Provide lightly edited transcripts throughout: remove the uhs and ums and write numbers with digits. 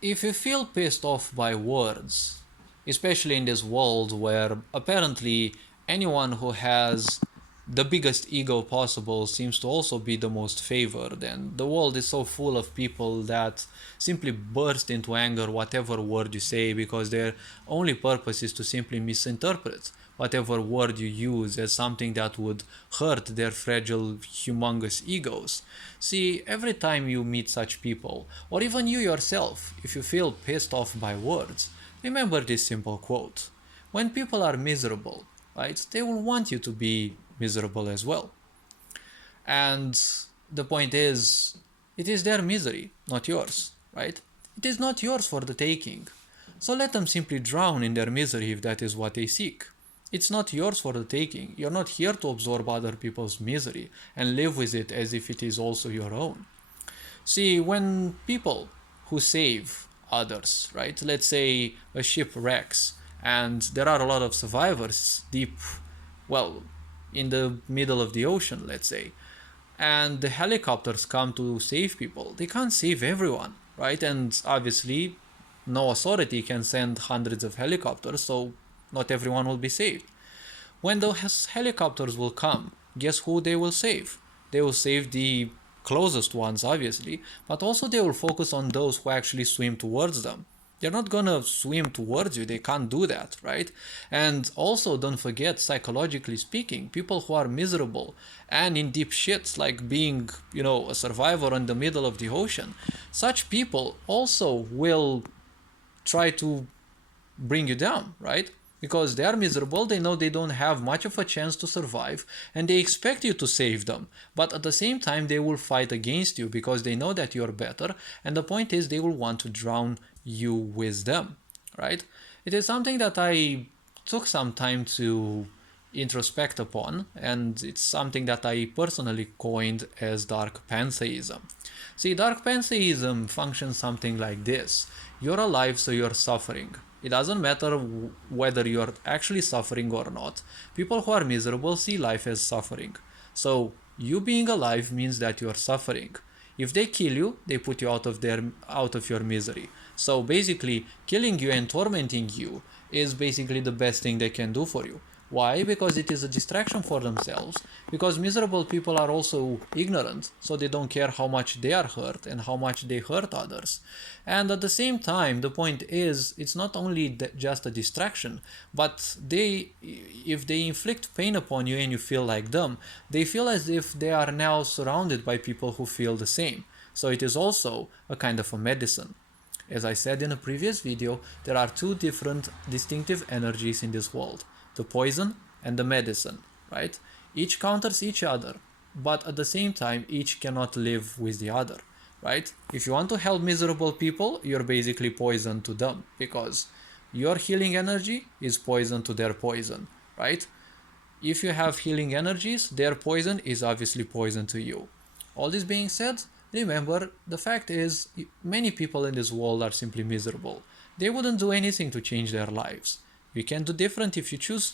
If you feel pissed off by words, especially in this world where apparently anyone who has the biggest ego possible seems to also be the most favored, and the world is so full of people that simply burst into anger whatever word you say because their only purpose is to simply misinterpret whatever word you use as something that would hurt their fragile, humongous egos. See, every time you meet such people, or even you yourself, if you feel pissed off by words, remember this simple quote. When people are miserable, right, they will want you to be miserable as well. And the point is, it is their misery, not yours, right? It is not yours for the taking. So let them simply drown in their misery if that is what they seek. It's not yours for the taking. You're not here to absorb other people's misery and live with it as if it is also your own. See, when people who save others, right? Let's say a ship wrecks and there are a lot of survivors deep, well, in the middle of the ocean, let's say, and the helicopters come to save people. They can't save everyone, right? And obviously, no authority can send hundreds of helicopters, so not everyone will be saved. When those helicopters will come, guess who they will save? They will save the closest ones, obviously, but also they will focus on those who actually swim towards them. They're not gonna swim towards you, they can't do that, right? And also, don't forget, psychologically speaking, people who are miserable and in deep shits, like being, a survivor in the middle of the ocean, such people also will try to bring you down, right? Because they are miserable, they know they don't have much of a chance to survive, and they expect you to save them. But at the same time, they will fight against you because they know that you're better, and the point is they will want to drown you with them, right? It is something that I took some time to introspect upon, and it's something that I personally coined as dark pantheism. See, dark pantheism functions something like this. You're alive, so you're suffering. It doesn't matter whether you're actually suffering or not. People who are miserable see life as suffering. So, you being alive means that you're suffering. If they kill you, they put you out of your misery. So basically, killing you and tormenting you is basically the best thing they can do for you. Why? Because it is a distraction for themselves. Because miserable people are also ignorant, so they don't care how much they are hurt and how much they hurt others. And at the same time, the point is, it's not only just a distraction, but if they inflict pain upon you and you feel like them, they feel as if they are now surrounded by people who feel the same. So it is also a kind of a medicine. As I said in a previous video, there are two different distinctive energies in this world: the poison and the medicine, right? Each counters each other, but at the same time, each cannot live with the other, right? If you want to help miserable people, you're basically poison to them because your healing energy is poison to their poison, right? If you have healing energies, their poison is obviously poison to you. All this being said, remember, the fact is, many people in this world are simply miserable. They wouldn't do anything to change their lives. You can do different if you choose.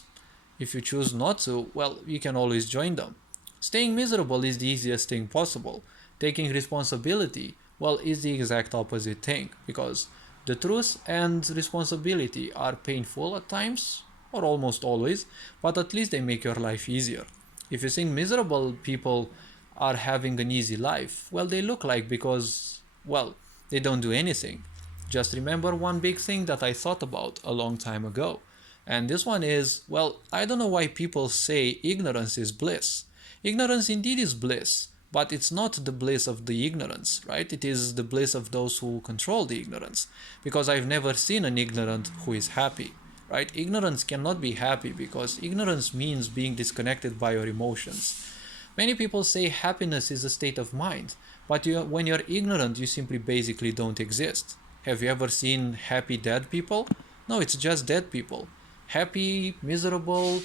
If you choose not to, well, you can always join them. Staying miserable is the easiest thing possible. Taking responsibility, well, is the exact opposite thing, because the truth and responsibility are painful at times, or almost always, but at least they make your life easier. If you think miserable people are having an easy life, well, they look like because, well, they don't do anything. Just remember one big thing that I thought about a long time ago. And this one is, well, I don't know why people say ignorance is bliss. Ignorance indeed is bliss, but it's not the bliss of the ignorance, right? It is the bliss of those who control the ignorance. Because I've never seen an ignorant who is happy, right? Ignorance cannot be happy because ignorance means being disconnected by your emotions. Many people say happiness is a state of mind, but when you're ignorant, you simply basically don't exist. Have you ever seen happy dead people? No, it's just dead people. Happy, miserable,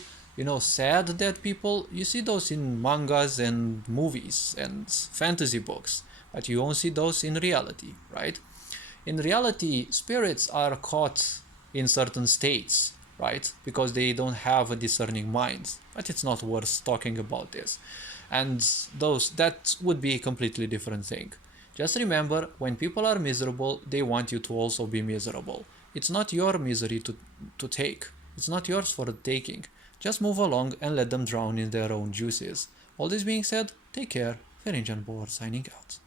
sad dead people, you see those in mangas and movies and fantasy books, but you won't see those in reality, right? In reality, spirits are caught in certain states, right? Because they don't have a discerning mind. But it's not worth talking about this. And that would be a completely different thing. Just remember, when people are miserable, they want you to also be miserable. It's not your misery to take. It's not yours for the taking. Just move along and let them drown in their own juices. All this being said, take care. Ferenc Bohr signing out.